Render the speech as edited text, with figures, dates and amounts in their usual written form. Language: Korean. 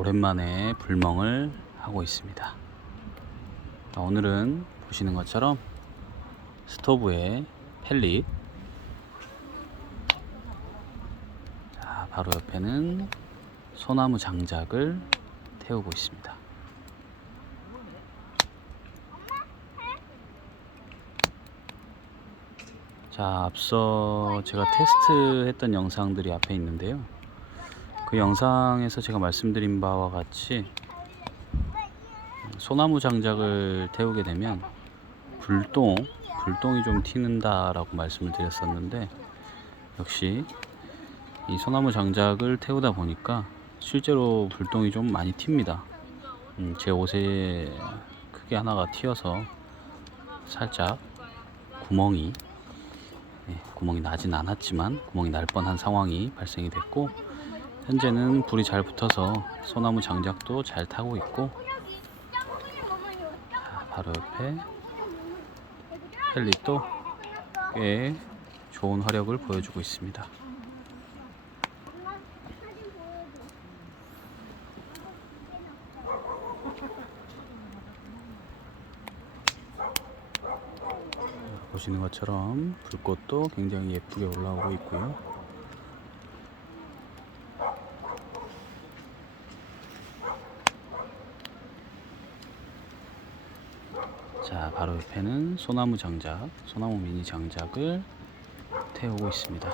오랜만에 불멍을 하고 있습니다. 오늘은 보시는 것처럼 스토브에 펠릿, 바로 옆에는 소나무 장작을 태우고 있습니다. 앞서 제가 테스트했던 영상들이 앞에 있는데요. 그 영상에서 제가 말씀드린 바와 같이 소나무 장작을 태우게 되면 불똥이 좀 튀는다 라고 말씀을 드렸었는데, 역시 이 소나무 장작을 태우다 보니까 실제로 불똥이 좀 많이 튑니다. 제 옷에 크게 하나가 튀어서 살짝 구멍이 나진 않았지만 구멍이 날 뻔한 상황이 발생이 됐고, 현재는 불이 잘 붙어서 소나무 장작도 잘 타고 있고, 바로 옆에 펠릿도 꽤 좋은 화력을 보여주고 있습니다. 보시는 것처럼 불꽃도 굉장히 예쁘게 올라오고 있고요. 바로 옆에는 소나무 미니 장작을 태우고 있습니다.